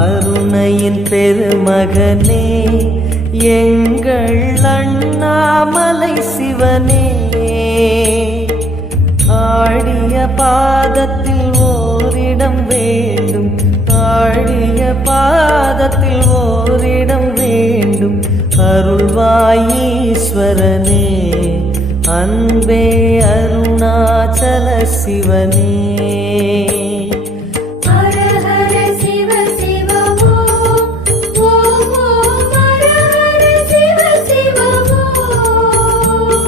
அருணையின் பெருமகனே எங்கள் அண்ணாமலை சிவனே, ஆடிய பாதத்தில் ஓரிடம் வேண்டும், ஆடிய பாதத்தில் ஓரிடம் வேண்டும். அருள்வாயீஸ்வரனே, அன்பே அருணாச்சல சிவனே.